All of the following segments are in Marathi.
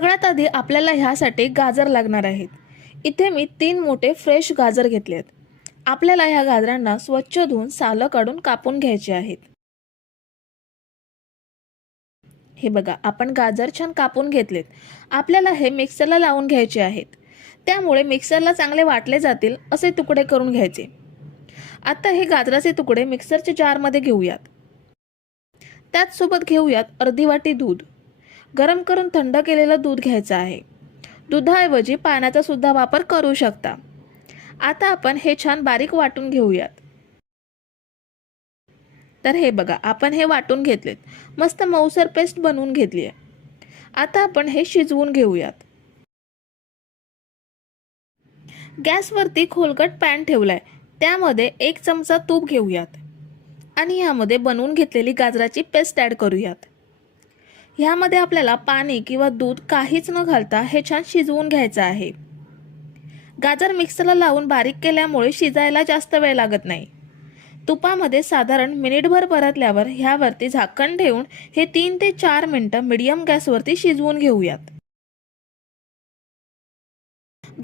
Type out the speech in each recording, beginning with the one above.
सगळ्यात आधी आपल्याला ह्यासाठी गाजर लागणार आहेत. इथे मी तीन मोठे फ्रेश गाजर घेतले आहेत. आपल्याला ह्या गाजरांना स्वच्छ धुवून सालं काढून कापून घ्यायचे आहेत. हे बघा आपण गाजर छान कापून घेतलेत. आपल्याला हे मिक्सरला लावून घ्यायचे आहेत. त्यामुळे मिक्सरला चांगले वाटले जातील असे तुकडे करून घ्यायचे. आता हे गाजराचे तुकडे मिक्सरच्या जारमध्ये घेऊयात. त्याचसोबत घेऊयात अर्धी वाटी दूध. गरम करून थंड केलेलं दूध घ्यायचं आहे. दुधाऐवजी पाण्याचा सुद्धा वापर करू शकता. आता आपण हे छान बारीक वाटून घेऊयात. तर हे बघा आपण हे वाटून घेतलेत. मस्त मऊसर पेस्ट बनवून घेतली आहे. आता आपण हे शिजवून घेऊयात. गॅसवरती खोलगट पॅन ठेवलाय. त्यामध्ये एक चमचा तूप घेऊयात. आणि ह्यामध्ये बनवून घेतलेली गाजराची पेस्ट ॲड करूयात. ह्यामध्ये आपल्याला पाणी किंवा दूध काहीच न घालता हे छान शिजवून घ्यायचं आहे. गाजर मिक्सरला लावून बारीक केल्यामुळे शिजायला जास्त वेळ लागत नाही. तुपामध्ये साधारण मिनिटभर परतल्यावर ह्यावरती झाकण ठेवून हे तीन ते चार मिनटं मिडियम गॅसवरती शिजवून घेऊयात.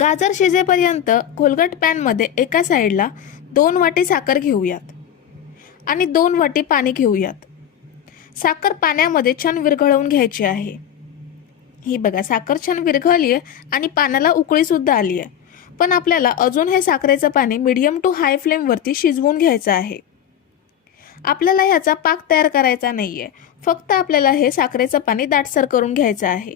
गाजर शिजेपर्यंत खोलगट पॅनमध्ये एका साईडला दोन वाटी साखर घेऊयात आणि दोन वाटी पाणी घेऊयात. साखर पाण्यामध्ये छान विरघळवून घ्यायची आहे. ही बघा साखर छान विरघळली आहे आणि पाण्याला उकळीसुद्धा आली आहे. पण आपल्याला अजून हे साखरेचं पाणी मिडियम टू हाय फ्लेमवरती शिजवून घ्यायचं आहे. आपल्याला ह्याचा पाक तयार करायचा नाही आहे फक्त आपल्याला हे साखरेचं पाणी दाटसर करून घ्यायचं आहे.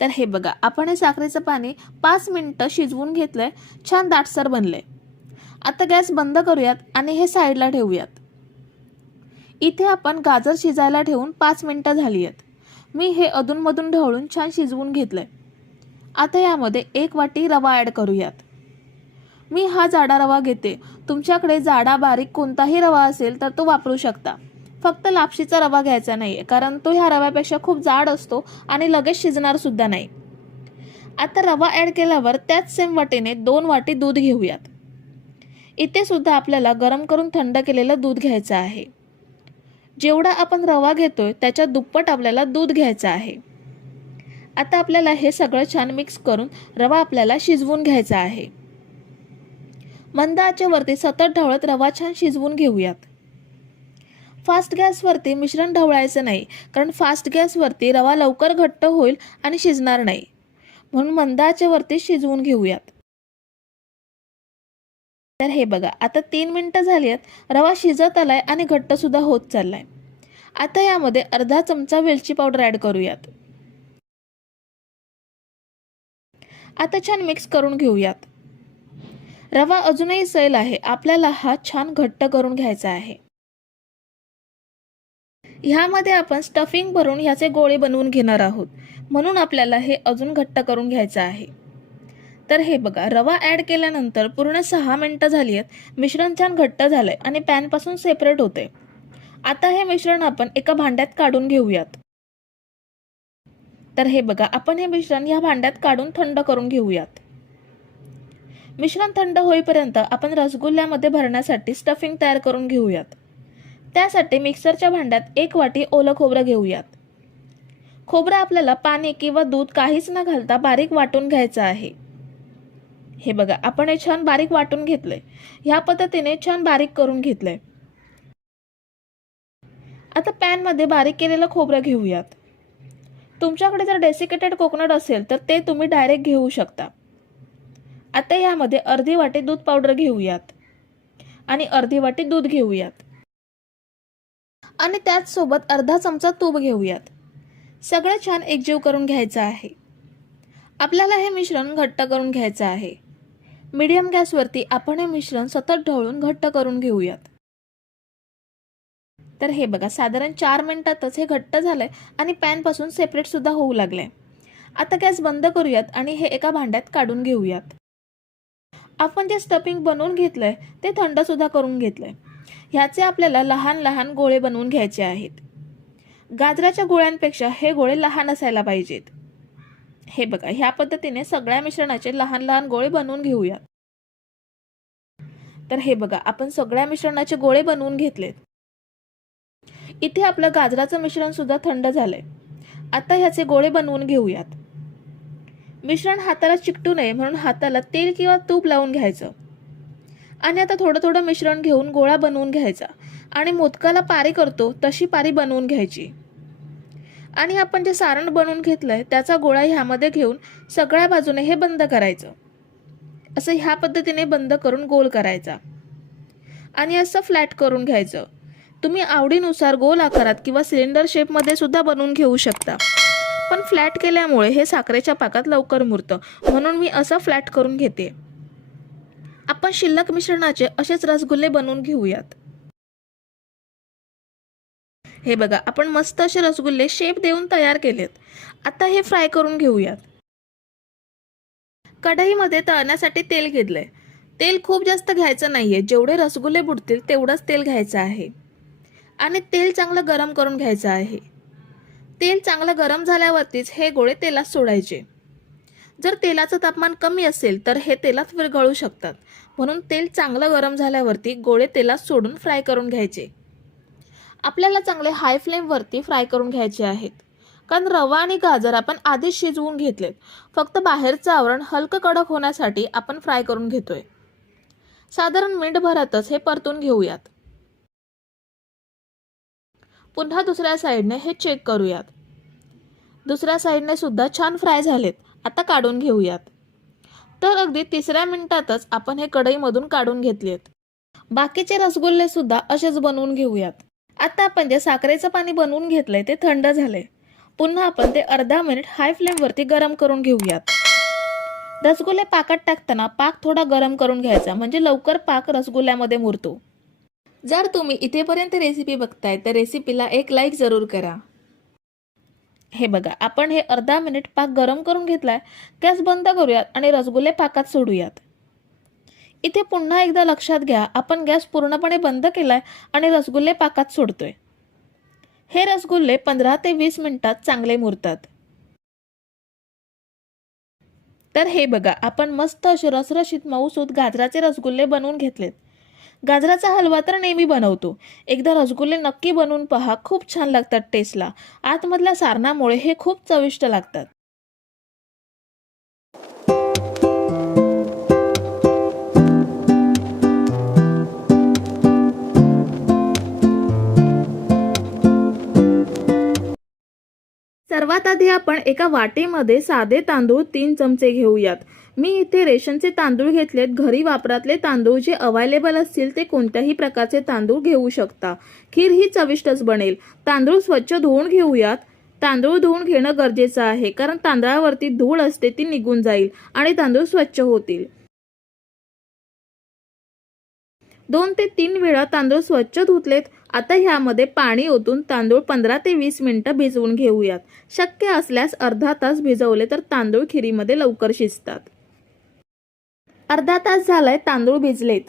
तर हे बघा आपण हे साखरेचं पाणी पाच मिनटं शिजवून घेतलंय छान दाटसर बनलंय. आता गॅस बंद करूयात आणि हे साईडला ठेवूयात. इथे आपण गाजर शिजायला ठेवून पाच मिनटं झाली आहेत. मी हे अधूनमधून ढवळून छान शिजवून घेतलं आहे आता यामध्ये एक वाटी रवा ॲड करूयात. मी हा जाडा रवा घेते. तुमच्याकडे जाडा बारीक कोणताही रवा असेल तर तो वापरू शकता. फक्त लापशीचा रवा घ्यायचा नाही आहे कारण तो ह्या रव्यापेक्षा खूप जाड असतो आणि लगेच शिजणारसुद्धा नाही. आता रवा ॲड केल्यावर त्याच सेम वाटीने दोन वाटी दूध घेऊयात. इथे सुद्धा आपल्याला गरम करून थंड केलेलं दूध घ्यायचं आहे. जेवढा आपण रवा घेतोय त्याच्या दुप्पट आपल्याला दूध घ्यायचं आहे. आता आपल्याला हे सगळं छान मिक्स करून रवा आपल्याला शिजवून घ्यायचा आहे. मंद आचेवरती सतत ढवळत रवा छान शिजवून घेऊयात. फास्ट गॅसवरती मिश्रण ढवळायचं नाही कारण फास्ट गॅसवरती रवा लवकर घट्ट होईल आणि शिजणार नाही. म्हणून मंद आचेवरती शिजवून घेऊयात. तर हे बघा आता तीन मिनटं झाली आहेत रवा शिजत आलाय आणि घट्ट सुद्धा होत चाललाय. आता यामध्ये अर्धा चमचा वेलची पावडर ॲड करूयात. आता छान मिक्स करून घेऊयात. रवा अजूनही सैल आहे. आपल्याला हा छान घट्ट करून घ्यायचा आहे. ह्यामध्ये आपण स्टफिंग भरून ह्याचे गोळे बनवून घेणार आहोत. म्हणून आपल्याला हे अजून घट्ट करून घ्यायचं आहे. तर हे बघा रवा ॲड केल्यानंतर पूर्ण सहा मिनटं झाली आहेत मिश्रण छान घट्ट झालं आहे आणि पॅनपासून सेपरेट होते आता हे मिश्रण आपण एका भांड्यात काढून घेऊयात. तर हे बघा आपण हे मिश्रण या भांड्यात काढून थंड करून घेऊयात. मिश्रण थंड होईपर्यंत आपण रसगुल्ल्यामध्ये भरण्यासाठी स्टफिंग तयार करून घेऊयात. त्यासाठी मिक्सरच्या भांड्यात एक वाटी ओलं खोबरं घेऊयात. खोबरं आपल्याला पाणी किंवा दूध काहीच न घालता बारीक वाटून घ्यायचं आहे. हे बघा आपण हे छान बारीक वाटून घेतलं आहे ह्या पद्धतीने छान बारीक करून घेतलं आहे आता पॅनमध्ये बारीक केलेलं खोबरं घेऊयात. तुमच्याकडे जर डेसिकेटेड कोकोनट असेल तर ते तुम्ही डायरेक्ट घेऊ शकता. आता यामध्ये अर्धी वाटी दूध पावडर घेऊयात. आणि अर्धी वाटी दूध घेऊयात. आणि त्याचसोबत अर्धा चमचा तूप घेऊयात. सगळं छान एकजीव करून घ्यायचं आहे. आपल्याला हे मिश्रण घट्ट करून घ्यायचं आहे. मीडियम गॅसवरती आपण हे मिश्रण सतत ढवळून घट्ट करून घेऊयात. तर हे बघा साधारण चार मिनटातच हे घट्ट झालंय आणि पॅनपासून सेपरेटसुद्धा होऊ लागले आता गॅस बंद करूयात आणि हे एका भांड्यात काढून घेऊयात. आपण जे स्टफिंग बनवून घेतलंय ते थंडसुद्धा करून करून घेतलंय. ह्याचे आपल्याला लहान लहान गोळे बनवून घ्यायचे आहेत. गाजराच्या गोळ्यांपेक्षा हे गोळे लहान असायला पाहिजेत. हे बघा ह्या पद्धतीने सगळ्या मिश्रणाचे लहान लहान गोळे बनवून घेऊयात. तर हे बघा आपण सगळ्या मिश्रणाचे गोळे बनवून घेतलेत. इथे आपलं गाजराचं मिश्रण सुद्धा थंड झालंय. आता ह्याचे गोळे बनवून घेऊयात. मिश्रण हाताला चिकटू नये म्हणून हाताला तेल किंवा तूप लावून घ्यायचं. आणि आता थोडं थोडं मिश्रण घेऊन गोळा बनवून घ्यायचा. आणि मोदकाला पारी करतो तशी पारी बनवून घ्यायची. आणि आपण जे सारण बनवून घेतलं आहे त्याचा गोळा ह्यामध्ये घेऊन सगळ्या बाजूने हे बंद करायचं. असं ह्या पद्धतीने बंद करून गोल करायचा. आणि असं फ्लॅट करून घ्यायचं. तुम्ही आवडीनुसार गोल आकारात किंवा सिलेंडर शेपमध्ये सुद्धा बनवून घेऊ शकता. पण फ्लॅट केल्यामुळे हे साखरेच्या पाकात लवकर मुरतं. म्हणून मी असं फ्लॅट करून घेते. आपण शिल्लक मिश्रणाचे असेच रसगुल्ले बनवून घेऊयात. हे बघा आपण मस्त असे रसगुल्ले शेप देऊन तयार केलेत. आता हे फ्राय करून घेऊयात. कढईमध्ये तळण्यासाठी तेल घेतलंय. तेल खूप जास्त घ्यायचं नाही आहे जेवढे रसगुल्ले बुडतील तेवढंच तेल घ्यायचं आहे. आणि तेल चांगलं गरम करून घ्यायचं आहे. तेल चांगलं गरम झाल्यावरतीच हे गोळे तेलात सोडायचे. जर तेलाचं तापमान कमी असेल तर हे तेलात विरघळू शकतात. म्हणून तेल चांगलं गरम झाल्यावरती गोळे तेलात सोडून फ्राय करून घ्यायचे. आपल्याला चांगले हाय फ्लेमवरती फ्राय करून घ्यायचे आहेत. कारण रवा आणि गाजर आपण आधीच शिजवून घेतलेत. फक्त बाहेरचं आवरण हलकं कडक होण्यासाठी आपण फ्राय करून घेतोय. साधारण मिनिटभरातच हे परतून घेऊयात. पुन्हा दुसऱ्या साईडने हे चेक करूयात. दुसऱ्या साईडने सुद्धा छान फ्राय झालेत. आता काढून घेऊयात. तर अगदी तिसऱ्या मिनिटातच आपण हे कढईमधून काढून घेतलेत. बाकीचे रसगुल्ले सुद्धा असेच बनवून घेऊयात. आता आपण जे साखरेचं पाणी बनवून घेतलंय ते थंड झालंय. पुन्हा आपण ते अर्धा मिनिट हाय फ्लेमवरती गरम करून घेऊयात. रसगुल्ले पाकात टाकताना पाक थोडा गरम करून घ्यायचा म्हणजे लवकर पाक रसगुल्ल्यामध्ये मुरतो. जर तुम्ही इथेपर्यंत रेसिपी बघताय तर रेसिपीला एक लाईक जरूर करा. हे बघा आपण हे अर्धा मिनिट पाक गरम करून घेतलाय गॅस बंद करूयात आणि रसगुल्ले पाकात सोडूयात. इथे पुन्हा एकदा लक्षात घ्या आपण गॅस पूर्णपणे बंद केलाय आणि रसगुल्ले पाकात सोडतोय. हे रसगुल्ले पंधरा ते वीस मिनिटात चांगले मुरतात. तर हे बघा आपण मस्त असे रसरशीत मऊसूत गाजराचे रसगुल्ले बनवून घेतलेत. गाजराचा हलवा तर नेहमी बनवतो. एकदा रसगुल्ले नक्की बनवून पहा खूप छान लागतात टेस्टला. आतमधल्या सारणामुळे हे खूप चविष्ट लागतात. सर्वात आधी आपण एका वाटीमध्ये साधे तांदूळ तीन चमचे घेऊयात. मी इथे रेशनचे तांदूळ घेतलेत. घरी वापरातले तांदूळ जे अवायलेबल असतील ते कोणत्याही प्रकारचे तांदूळ घेऊ शकता. खीर ही चविष्टच बनेल. तांदूळ स्वच्छ धुवून घेऊयात. तांदूळ धुवून घेणं गरजेचं आहे कारण तांदळावरती धूळ असते ती निघून जाईल आणि तांदूळ स्वच्छ होतील. दोन ते तीन वेळा तांदूळ स्वच्छ धुतलेत. आता ह्यामध्ये पाणी ओतून तांदूळ पंधरा ते वीस मिनिटं भिजवून घेऊयात. शक्य असल्यास अर्धा तास भिजवले तर तांदूळ खिरीमध्ये लवकर शिजतात. अर्धा तास झालाय तांदूळ भिजलेत.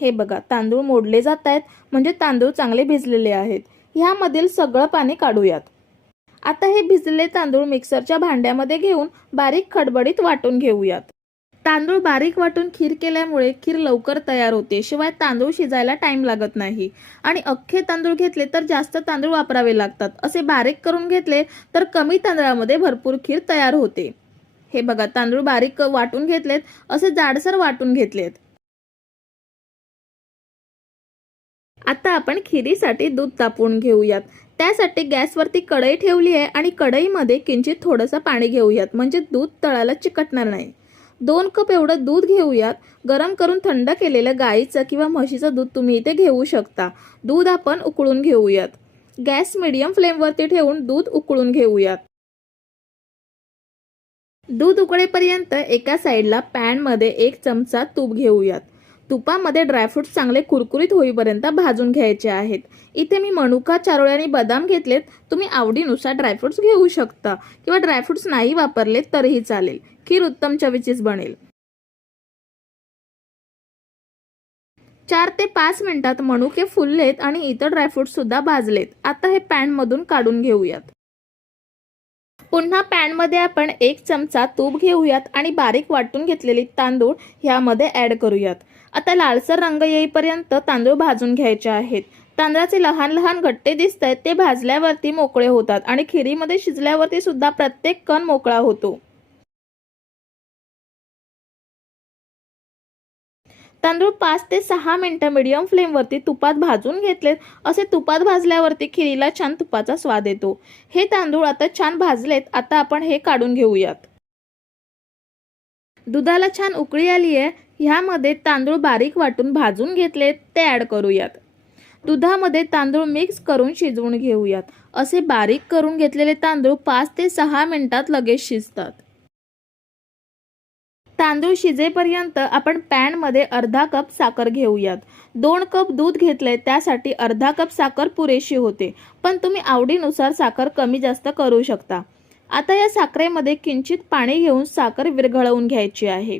हे बघा तांदूळ मोडले जात आहेत म्हणजे तांदूळ चांगले भिजलेले आहेत. ह्यामधील सगळं पाणी काढूयात. आता हे भिजलेले तांदूळ मिक्सरच्या भांड्यामध्ये घेऊन बारीक खडबडीत वाटून घेऊयात. तांदूळ बारीक वाटून खीर केल्यामुळे खीर लवकर तयार होते. शिवाय तांदूळ शिजायला टाइम लागत नाही. आणि अख्खे तांदूळ घेतले तर जास्त तांदूळ वापरावे लागतात. असे बारीक करून घेतले तर कमी तांदळामध्ये भरपूर खीर तयार होते. हे बघा तांदूळ बारीक वाटून घेतलेत असे जाडसर वाटून घेतलेत. आता आपण खिरीसाठी दूध तापवून घेऊयात. त्यासाठी गॅसवरती कढई ठेवली आहे आणि कढईमध्ये किंचित थोडंसं पाणी घेऊयात. म्हणजे दूध तळाला चिकटणार नाही. दोन कप एवढं दूध घेऊयात. गरम करून थंड केलेलं गाईचं किंवा म्हशीचं दूध तुम्ही इथे घेऊ शकता. दूध आपण उकळून घेऊयात. गॅस मिडियम फ्लेमवरती ठेवून दूध उकळून घेऊयात. दूध उकळेपर्यंत एका साईडला पॅनमध्ये एक चमचा तूप घेऊयात. तुपामध्ये ड्रायफ्रुट्स चांगले कुरकुरीत होईपर्यंत भाजून घ्यायचे आहेत. इथे मी मनुका चारोळे आणि बदाम घेतलेत. तुम्ही आवडीनुसार ड्रायफ्रुट्स घेऊ शकता. किंवा ड्रायफ्रुट्स नाही वापरले तरीही चालेल. खीर उत्तम चवीचीच बनेल. चार ते पाच मिनिटात मनुके फुललेत आणि इतर ड्रायफ्रूट सुद्धा भाजलेत. आता हे पॅन मधून काढून घेऊयात. पुन्हा पॅनमध्ये आपण एक चमचा तूप घेऊयात आणि बारीक वाटून घेतलेले तांदूळ ह्यामध्ये ऍड करूयात. आता लालसर रंग येईपर्यंत तांदूळ भाजून घ्यायचे आहेत. तांदळाचे लहान लहान गट्टे दिसत आहेत ते भाजल्यावरती मोकळे होतात आणि खिरीमध्ये शिजल्यावरती सुद्धा प्रत्येक कण मोकळा होतो. तांदूळ पाच ते सहा मिनटं मिडियम फ्लेमवरती तुपात भाजून घेतलेत. असे तुपात भाजल्यावरती खिरीला छान तुपाचा स्वाद येतो. हे तांदूळ आता छान भाजलेत. आता आपण हे काढून घेऊयात. दुधाला छान उकळी आली आहे. ह्यामध्ये तांदूळ बारीक वाटून भाजून घेतलेत. ते ॲड करूयात. दुधामध्ये तांदूळ मिक्स करून शिजवून घेऊयात. असे बारीक करून घेतलेले तांदूळ पाच ते सहा मिनटात लगेच शिजतात. तांदूळ शिजेपर्यंत आपण पॅनमध्ये अर्धा कप साखर घेऊयात. दोन कप दूध घेतलंय त्यासाठी अर्धा कप साखर पुरेशी होते. पण तुम्ही आवडीनुसार साखर कमी जास्त करू शकता. आता या साखरेमध्ये किंचित पाणी घेऊन साखर विरघळवून घ्यायची आहे.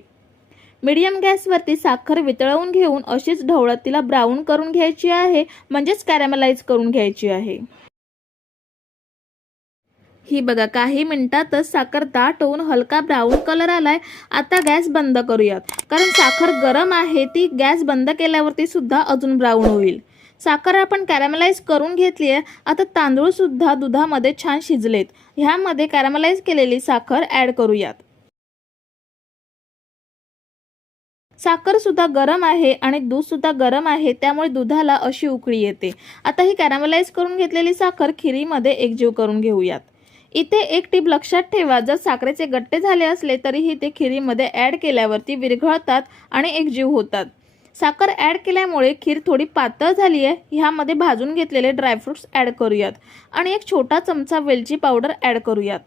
मीडियम गॅसवरती साखर वितळवून घेऊन अशीच ढवळत तिला ब्राऊन करून घ्यायची आहे म्हणजेच कॅरमलाइज करून घ्यायची आहे. ही बघा काही मिनटातच साखर दाट होऊन हलका ब्राऊन कलर आलाय. आता गॅस बंद करूयात. कारण साखर गरम आहे ती गॅस बंद केल्यावरती सुद्धा अजून ब्राऊन होईल. साखर आपण कॅरमलाइज करून घेतली आहे. आता तांदूळसुद्धा दुधामध्ये छान शिजलेत. ह्यामध्ये कॅरमलाइज केलेली साखर ॲड करूयात. साखर सुद्धा गरम आहे आणि दूध सुद्धा गरम आहे त्यामुळे दुधाला अशी उकळी येते. आता ही कॅरमलाइज करून घेतलेली साखर खिरीमध्ये एकजीव करून घेऊयात. इथे एक टीप लक्षात ठेवा जर साखरेचे गट्टे झाले असले तरीही ते खिरीमध्ये ॲड केल्यावरती विरघळतात आणि एकजीव होतात. साखर ॲड केल्यामुळे खीर थोडी पातळ झाली आहे ह्यामध्ये भाजून घेतलेले ड्रायफ्रुट्स ॲड करूयात आणि एक छोटा चमचा वेलची पावडर ॲड करूयात.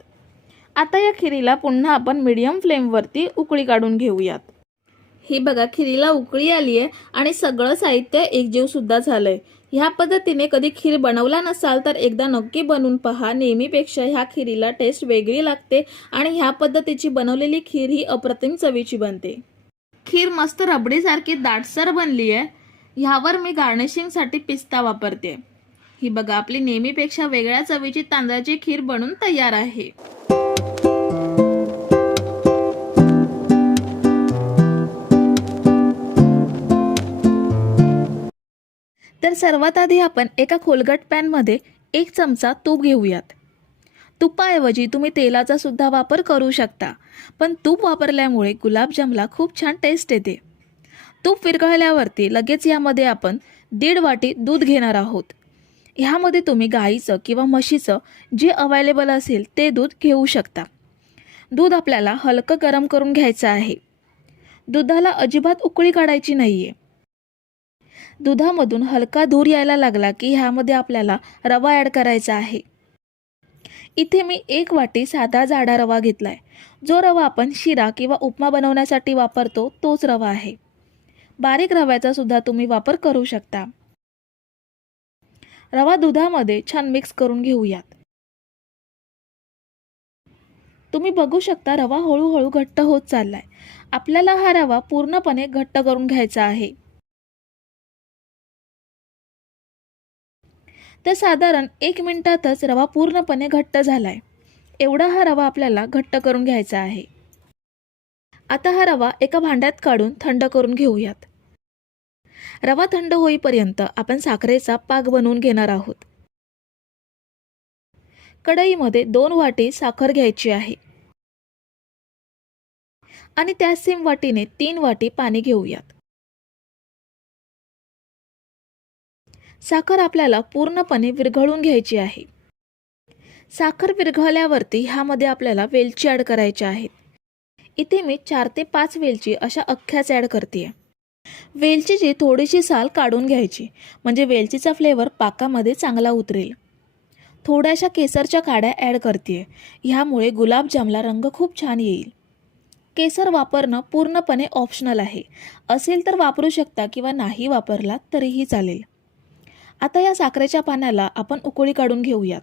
आता या खिरीला पुन्हा आपण मिडियम फ्लेमवरती उकळी काढून घेऊयात. ही बघा खिरीला उकळी आली आहे आणि सगळं साहित्य एकजीव सुद्धा झालंय. ह्या पद्धतीने कधी खीर बनवला नसाल तर एकदा नक्की बनवून पहा. नेहमीपेक्षा ह्या खिरीला टेस्ट वेगळी लागते आणि ह्या पद्धतीची बनवलेली खीर ही अप्रतिम चवीची बनते. खीर मस्त रबडीसारखी दाटसर बनली आहे ह्यावर मी गार्निशिंगसाठी पिस्ता वापरते. ही बघा आपली नेहमीपेक्षा वेगळ्या चवीची तांदळाची खीर बनून तयार आहे. तर सर्वात आधी आपण एका खोलगट पॅनमध्ये एक चमचा तूप घेऊयात. तुपाऐवजी तुम्ही तेलाचा सुद्धा वापर करू शकता पण तूप वापरल्यामुळे गुलाबजामला खूप छान टेस्ट येते. तूप विरघळल्यावरती लगेच यामध्ये आपण दीड वाटी दूध घेणार आहोत. ह्यामध्ये तुम्ही गाईचं किंवा म्हशीचं जे अवेलेबल असेल ते दूध घेऊ शकता. दूध आपल्याला हलकं गरम करून घ्यायचं आहे. दुधाला अजिबात उकळी काढायची नाही आहे दुधामधून हलका धूर यायला लागला की ह्यामध्ये आपल्याला रवा ॲड करायचा आहे. इथे मी एक वाटी साधा जाडा रवा घेतला आहे जो रवा आपण शिरा किंवा उपमा बनवण्यासाठी वापरतो तोच रवा आहे. बारीक रव्याचा सुद्धा तुम्ही वापर करू शकता. रवा दुधामध्ये छान मिक्स करून घेऊयात. तुम्ही बघू शकता रवा हळूहळू घट्ट होत चाललाय. आपल्याला हा रवा पूर्णपणे घट्ट करून घ्यायचा आहे. तर साधारण एक मिनटातच रवा पूर्णपणे घट्ट झाला आहे एवढा हा रवा आपल्याला घट्ट करून घ्यायचा आहे. आता हा रवा एका भांड्यात काढून थंड करून घेऊयात. रवा थंड होईपर्यंत आपण साखरेचा पाक बनवून घेणार आहोत. कढईमध्ये दोन वाटी साखर घ्यायची आहे. आणि त्या सेम वाटीने तीन वाटी पाणी घेऊयात. साखर आपल्याला पूर्णपणे विरघळून घ्यायची आहे. साखर विरघळल्यावरती ह्यामध्ये आपल्याला वेलची ॲड करायच्या आहेत इथे मी चार ते पाच वेलची अशा अख्ख्याच ॲड करते. वेलचीची थोडीशी साल काढून घ्यायची म्हणजे वेलचीचा फ्लेवर पाकामध्ये चांगला उतरेल. थोड्याशा केसरच्या काड्या ॲड करते. ह्यामुळे गुलाबजामला रंग खूप छान येईल. केसर वापरणं पूर्णपणे ऑप्शनल आहे. असेल तर वापरू शकता किंवा नाही वापरला तरीही चालेल. आता या साखरेच्या पाण्याला आपण उकळी काढून घेऊयात.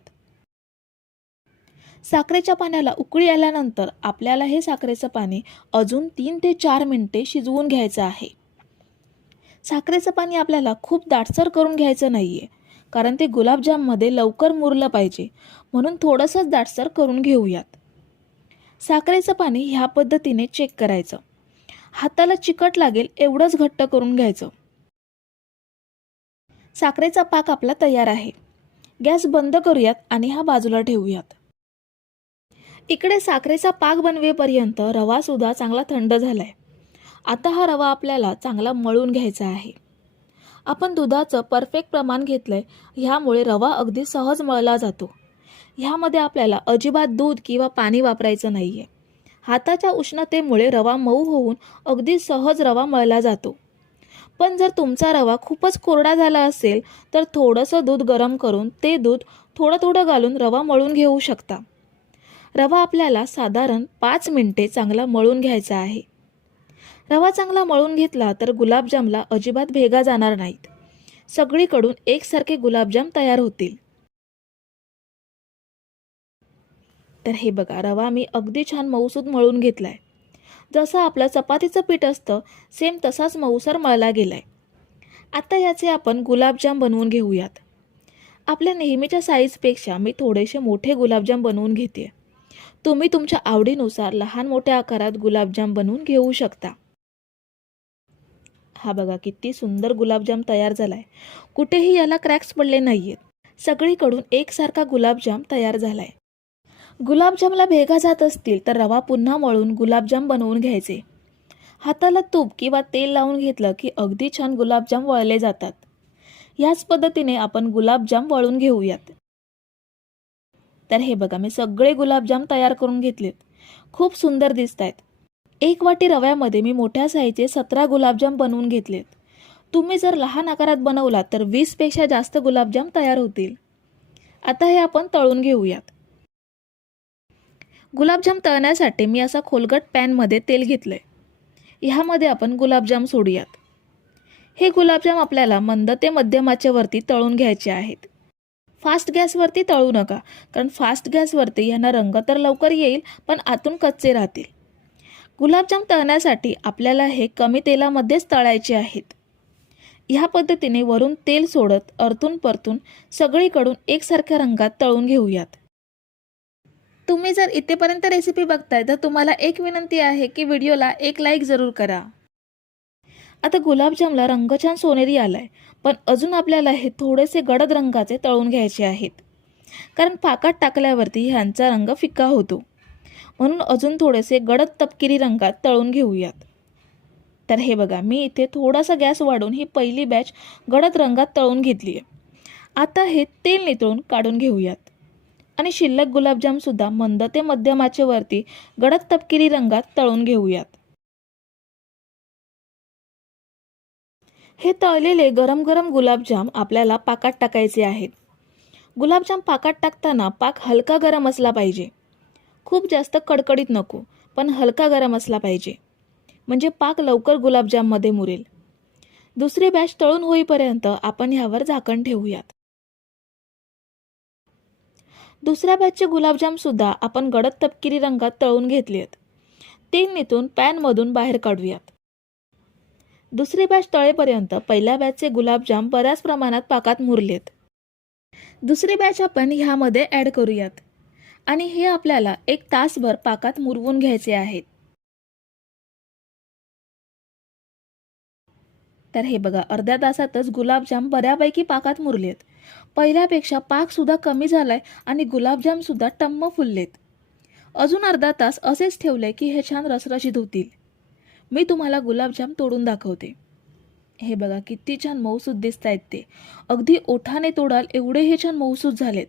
साखरेच्या पाण्याला उकळी आल्यानंतर आपल्याला हे साखरेचं पाणी अजून तीन ते चार मिनिटे शिजवून घ्यायचं आहे. साखरेचं पाणी आपल्याला खूप दाटसर करून घ्यायचं नाही आहे कारण ते गुलाबजाममध्ये लवकर मुरलं पाहिजे म्हणून थोडंसंच दाटसर करून घेऊयात. साखरेचं पाणी ह्या पद्धतीने चेक करायचं. हाताला चिकट लागेल एवढंच घट्ट करून घ्यायचं. साखरेचा पाक आपला तयार आहे. गॅस बंद करूयात आणि हा बाजूला ठेवूयात. इकडे साखरेचा पाक बनवेपर्यंत रवासुद्धा चांगला थंड झालाय. आता हा रवा आपल्याला चांगला मळून घ्यायचा आहे. आपण दुधाचं परफेक्ट प्रमाण घेतलंय ह्यामुळे रवा अगदी सहज मळला जातो. ह्यामध्ये आपल्याला अजिबात दूध किंवा पाणी वापरायचं नाही आहे हाताच्या उष्णतेमुळे रवा मऊ होऊन अगदी सहज रवा मळला जातो. पण जर तुमचा रवा खूपच कोरडा झाला असेल तर थोडंसं दूध गरम करून ते दूध थोडं थोडं घालून रवा मळून घेऊ शकता. रवा आपल्याला साधारण पाच मिनटे चांगला मळून घ्यायचा आहे. रवा चांगला मळून घेतला तर गुलाबजामला अजिबात भेगा जाणार नाहीत. सगळीकडून एकसारखे गुलाबजाम तयार होतील. तर हे बघा रवा मी अगदी छान मऊसूद मळून घेतला आहे जसं आपलं चपातीचं पीठ असतं सेम तसाच मऊसर मळला गेला आहे आत्ता याचे आपण गुलाबजाम बनवून घेऊयात. आपल्या नेहमीच्या साईजपेक्षा मी थोडेसे मोठे गुलाबजाम बनवून घेते. तुम्ही तुमच्या आवडीनुसार लहान मोठ्या आकारात गुलाबजाम बनवून घेऊ शकता. हा बघा किती सुंदर गुलाबजाम तयार झाला आहे कुठेही याला क्रॅक्स पडले नाही आहेत सगळीकडून एकसारखा गुलाबजाम तयार झाला आहे गुलाबजामला भेगा जात असतील तर रवा पुन्हा मळून गुलाबजाम बनवून घ्यायचे. हाताला तूप किंवा तेल लावून घेतलं की अगदी छान गुलाबजाम वळले जातात. याच पद्धतीने आपण गुलाबजाम वळून घेऊयात. तर हे बघा मी सगळे गुलाबजाम तयार करून घेतलेत. खूप सुंदर दिसत आहेत एक वाटी रव्यामध्ये मी मोठ्या साईजचे सतरा गुलाबजाम बनवून घेतलेत. तुम्ही जर लहान आकारात बनवलात तर वीसपेक्षा जास्त गुलाबजाम तयार होतील. आता हे आपण तळून घेऊयात. गुलाबजाम तळण्यासाठी मी असा खोलगट पॅनमध्ये तेल घेतलं आहे ह्यामध्ये आपण गुलाबजाम सोडूयात. हे गुलाबजाम आपल्याला मंद ते मध्यम आचेवरती तळून घ्यायचे आहेत. फास्ट गॅसवरती तळू नका कारण फास्ट गॅसवरती यांना रंग तर लवकर येईल पण आतून कच्चे राहतील. गुलाबजाम तळण्यासाठी आपल्याला हे कमी तेलामध्येच तळायचे आहेत. ह्या पद्धतीने वरून तेल सोडत अर्तून परतून सगळीकडून एकसारख्या रंगात तळून घेऊयात. तुम्ही जर इथेपर्यंत रेसिपी बघताय तर तुम्हाला एक विनंती आहे की व्हिडिओला एक लाईक जरूर करा. आता गुलाबजामला रंग छान सोनेरी आलाय पण अजून आपल्याला हे थोडेसे गडद रंगाचे तळून घ्यायचे आहेत. कारण पाकात टाकल्यावरती ह्यांचा रंग फिक्का होतो. म्हणून अजून थोडेसे गडद तपकिरी रंगात तळून घेऊयात. तर हे बघा मी इथे थोडासा गॅस वाढून ही पहिली बॅच गडद रंगात तळून घेतली आहे आता हे तेल नितळून काढून घेऊयात. आणि शिल्लक गुलाबजामसुद्धा मंद ते मध्यमाचे वरती गडद तपकिरी रंगात तळून घेऊयात. हे तळलेले गरम गरम गुलाबजाम आपल्याला पाकात टाकायचे आहेत. गुलाबजाम पाकात टाकताना पाक हलका गरम असला पाहिजे. खूप जास्त कडकडीत नको पण हलका गरम असला पाहिजे. म्हणजे पाक लवकर गुलाबजाममध्ये मुरेल. दुसरी बॅच तळून होईपर्यंत आपण ह्यावर झाकण ठेवूयात. दुसऱ्या बॅचचे गुलाबजामसुद्धा आपण गडद तपकिरी रंगात तळून आहेत ते निथून पॅनमधून बाहेर काढूयात. दुसरी बॅच तळेपर्यंत पहिल्या बॅचचे गुलाबजाम बऱ्याच प्रमाणात पाकात मुरलेत. दुसरी बॅच आपण ह्यामध्ये ॲड करूयात. आणि हे आपल्याला एक तासभर पाकात मुरवून घ्यायचे आहेत. तर हे बघा अर्ध्या तासातच गुलाबजाम बऱ्यापैकी पाकात मुरलेत. पहिल्यापेक्षा पाकसुद्धा कमी झालाय आणि गुलाबजामसुद्धा टम्म फुललेत. अजून अर्धा तास असेच ठेवले की हे छान रसरशीत होतील. मी तुम्हाला गुलाबजाम तोडून दाखवते. हे बघा किती छान मऊसूद दिसत आहेत ते. अगदी ओठाने तोडाल एवढे हे छान मऊसूद झालेत.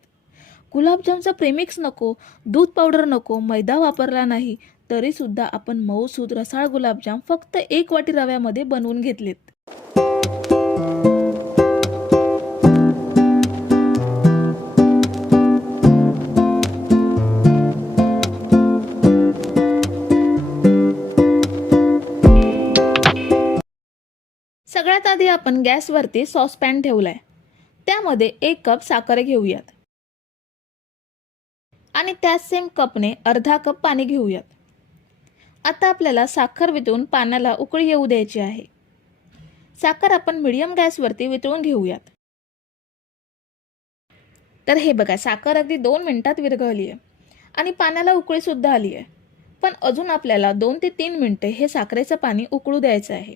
गुलाबजामचा प्रेमिक्स नको दूध पावडर नको मैदा वापरला नाही तरीसुद्धा आपण मऊसूद रसाळ गुलाबजाम फक्त एक वाटी रव्यामध्ये बनवून घेतलेत. सगळ्यात आधी आपण गॅसवरती सॉसपॅन ठेवलाय. त्यामध्ये एक कप साखर घेऊयात. आणि त्याच सेम कपने अर्धा कप पाणी घेऊयात. आता आपल्याला साखर वितळून पाण्याला उकळी येऊ द्यायची आहे. साखर आपण मिडियम गॅसवरती वितळून घेऊयात. तर हे बघा साखर अगदी दोन मिनटात विरघळली आहे आणि पाण्याला उकळीसुद्धा आली आहे पण अजून आपल्याला दोन ते तीन मिनटे हे साखरेचं पाणी उकळू द्यायचं आहे.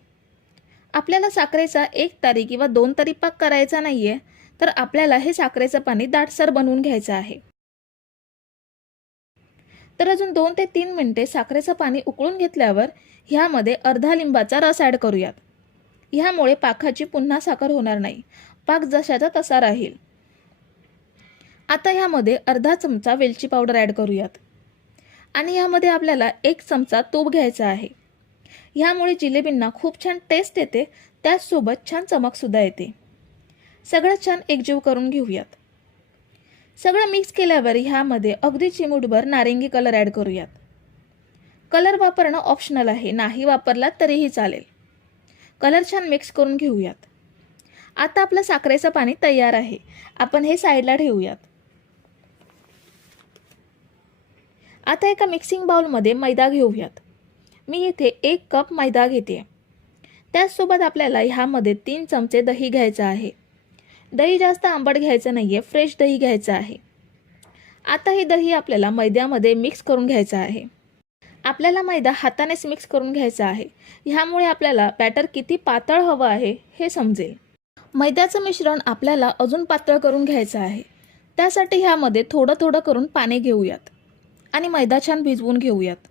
आपल्याला साखरेचा एक तारी किंवा दोन तारी पाक करायचा नाही आहे तर आपल्याला हे साखरेचं पाणी दाटसर बनवून घ्यायचं आहे. तर अजून दोन ते तीन मिनटे साखरेचं पाणी उकळून घेतल्यावर ह्यामध्ये अर्धा लिंबाचा रस ॲड करूयात. ह्यामुळे पाकाची पुन्हा साखर होणार नाही. पाक जशाचा तसा राहील. आता ह्यामध्ये अर्धा चमचा वेलची पावडर ॲड करूयात. आणि ह्यामध्ये आपल्याला एक चमचा तूप घ्यायचा आहे. ह्यामुळे जिलेबींना खूप छान टेस्ट येते त्याचसोबत छान चमकसुद्धा येते. सगळं छान एकजीव करून घेऊयात. सगळं मिक्स केल्यावर ह्यामध्ये अगदी चिमूटभर नारिंगी कलर ॲड करूयात. कलर वापरणं ऑप्शनल आहे. नाही वापरलात तरीही चालेल. कलर छान मिक्स करून घेऊयात. आता आपलं साखरेचं पाणी तयार आहे. आपण हे साईडला ठेवूयात. आता एका मिक्सिंग बाउलमध्ये मैदा घेऊयात. मी इथे एक कप मैदा घेते. त्याचसोबत आपल्याला ह्यामध्ये तीन चमचे दही घ्यायचं आहे. दही जास्त आंबट घ्यायचं नाही आहे फ्रेश दही घ्यायचं आहे. आता हे दही आपल्याला मैद्यामध्ये मिक्स करून घ्यायचं आहे. आपल्याला मैदा हातानेच मिक्स करून घ्यायचा आहे. ह्यामुळे आपल्याला बॅटर किती पातळ हवं आहे हे समजेल. मैद्याचं मिश्रण आपल्याला अजून पातळ करून घ्यायचं आहे. त्यासाठी ह्यामध्ये थोडं थोडं करून पाणी घेऊयात आणि मैदा छान भिजवून घेऊयात.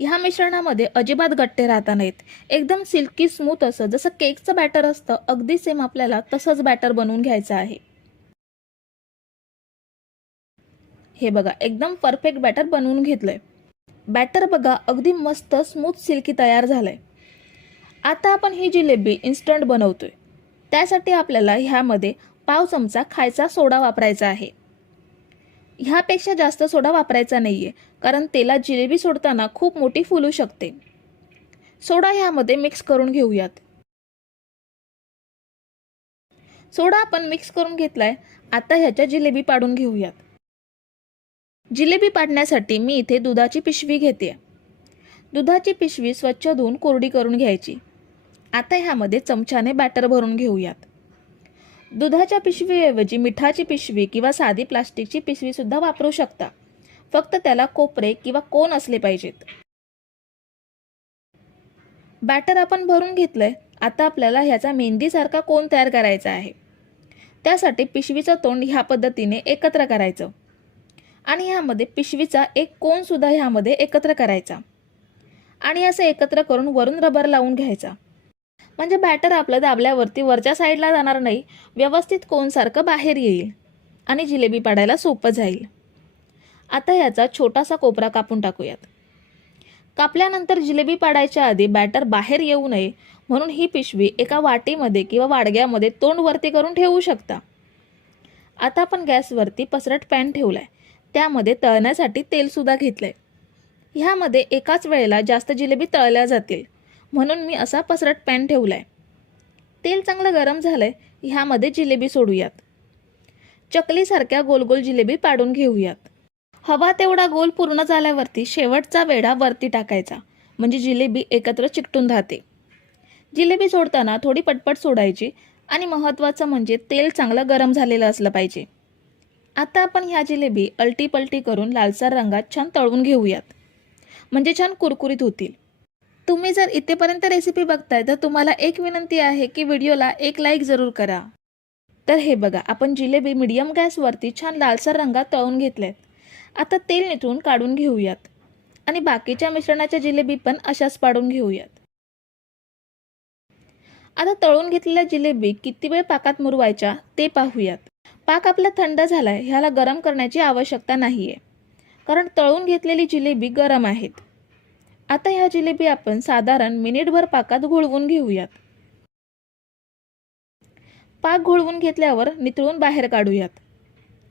ह्या मिश्रणामध्ये अजिबात गट्टे राहता नाहीत. एकदम सिल्की स्मूथ असं जसं केकचं बॅटर असतं अगदी सेम आपल्याला तसंच बॅटर बनवून घ्यायचं आहे. हे बघा एकदम परफेक्ट बॅटर बनवून घेतलं आहे बॅटर बघा अगदी मस्त स्मूथ सिल्की तयार झालं आहे आता आपण ही जिलेबी इन्स्टंट आहे त्यासाठी आपल्याला ह्यामध्ये पाव चमचा खायचा सोडा वापरायचा आहे. ह्यापेक्षा जास्त सोडा वापरायचा नाही आहे कारण तेलात जिलेबी सोडताना खूप मोठी फुलू शकते. सोडा ह्यामध्ये मिक्स करून घेऊयात. सोडा आपण मिक्स करून घेतलाय आता ह्याच्या जिलेबी पाडून घेऊयात. जिलेबी पाडण्यासाठी मी इथे दुधाची पिशवी घेते. दुधाची पिशवी स्वच्छ धुवून कोरडी करून घ्यायची. आता ह्यामध्ये चमच्याने बॅटर भरून घेऊयात. दुधाच्या पिशवीऐवजी मिठाची पिशवी किंवा साधी प्लास्टिकची पिशवीसुद्धा वापरू शकता. फक्त त्याला कोपरे किंवा कोन असले पाहिजेत. बॅटर आपण भरून घेतलंय. आता आपल्याला ह्याचा मेहंदीसारखा कोन तयार करायचा आहे. त्यासाठी पिशवीचं तोंड ह्या पद्धतीने एकत्र करायचं. आणि ह्यामध्ये पिशवीचा एक कोनसुद्धा ह्यामध्ये एकत्र करायचा. आणि असं एकत्र करून वरून रबर लावून घ्यायचा. म्हणजे बॅटर आपलं दाबल्यावरती वरच्या साईडला जाणार नाही व्यवस्थित कोनसारखं बाहेर येईल आणि जिलेबी पाडायला सोपं जाईल. आता याचा छोटासा कोपरा कापून टाकूयात. कापल्यानंतर जिलेबी पाडायच्या आधी बॅटर बाहेर येऊ नये म्हणून ही पिशवी एका वाटीमध्ये किंवा वाडग्यामध्ये तोंड वरती करून ठेवू शकता. आता आपण गॅसवरती पसरट पॅन ठेवला आहे त्यामध्ये तळण्यासाठी तेलसुद्धा घेतलंय. ह्यामध्ये एकाच वेळेला जास्त जिलेबी तळल्या जातील. म्हणून मी असा पसरट पॅन ठेवलाय. तेल चांगलं गरम झालंय ह्यामध्ये जिलेबी सोडूयात. चकलीसारख्या गोल गोल जिलेबी पाडून घेऊयात. हवा तेवढा गोल पूर्ण झाल्यावरती शेवटचा वेढा वरती टाकायचा म्हणजे जिलेबी एकत्र चिकटून राहते. जिलेबी सोडताना थोडी पटपट सोडायची आणि महत्त्वाचं म्हणजे तेल चांगलं गरम झालेलं असलं पाहिजे. आता आपण ह्या जिलेबी अलटी पलटी करून लालसर रंगात छान तळून घेऊयात. म्हणजे छान कुरकुरीत होतील. तुम्ही जर इथेपर्यंत रेसिपी बघताय तर तुम्हाला एक विनंती आहे की व्हिडिओला एक लाईक जरूर करा. तर हे बघा आपण जिलेबी मिडियम गॅसवरती छान लालसर रंगात तळून घेतल्यात आता तेल निथळून काढून घेऊयात. आणि बाकीच्या मिश्रणाच्या जिलेबी पण अशाच पाडून घेऊयात. आता तळून घेतलेल्या जिलेबी किती वेळ पाकात मुरवायच्या ते पाहूयात. पाक आपला थंड झाला आहे ह्याला गरम करण्याची आवश्यकता नाही आहे कारण तळून घेतलेली जिलेबी गरम आहेत. आता ह्या जिलेबी आपण साधारण मिनिटभर पाकात घोळवून घेऊयात. पाक घोळवून घेतल्यावर नितळून बाहेर काढूयात.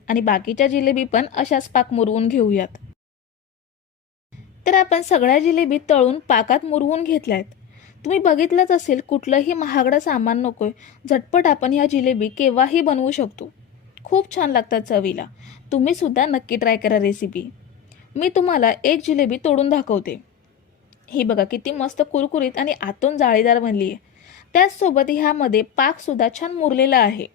आणि बाकीच्या जिलेबी पण अशाच पाक मुरवून घेऊयात. तर आपण सगळ्या जिलेबी तळून पाकात मुरवून घेतल्या आहेत तुम्ही बघितलंच असेल कुठलंही महागडं सामान नकोय. झटपट आपण ह्या जिलेबी केव्हाही बनवू शकतो. खूप छान लागतात चवीला. तुम्ही सुद्धा नक्की ट्राय करा रेसिपी मी तुम्हाला एक जिलेबी तोडून दाखवते. ही बघा किती मस्त कुरकुरीत आणि आतून जाळीदार बनली आहे त्याचसोबत ह्यामध्ये पाकसुद्धा छान मुरलेला आहे.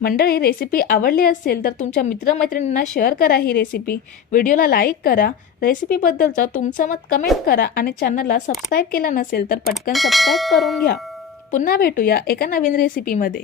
मंडळी रेसिपी आवडली असेल तर तुमच्या मित्रमैत्रिणींना शेअर करा ही रेसिपी व्हिडिओला लाईक करा. रेसिपीबद्दलचं तुमचं मत कमेंट करा आणि चॅनलला सबस्क्राईब केलं नसेल तर पटकन सबस्क्राईब करून घ्या. पुन्हा भेटूया एका नवीन रेसिपीमध्ये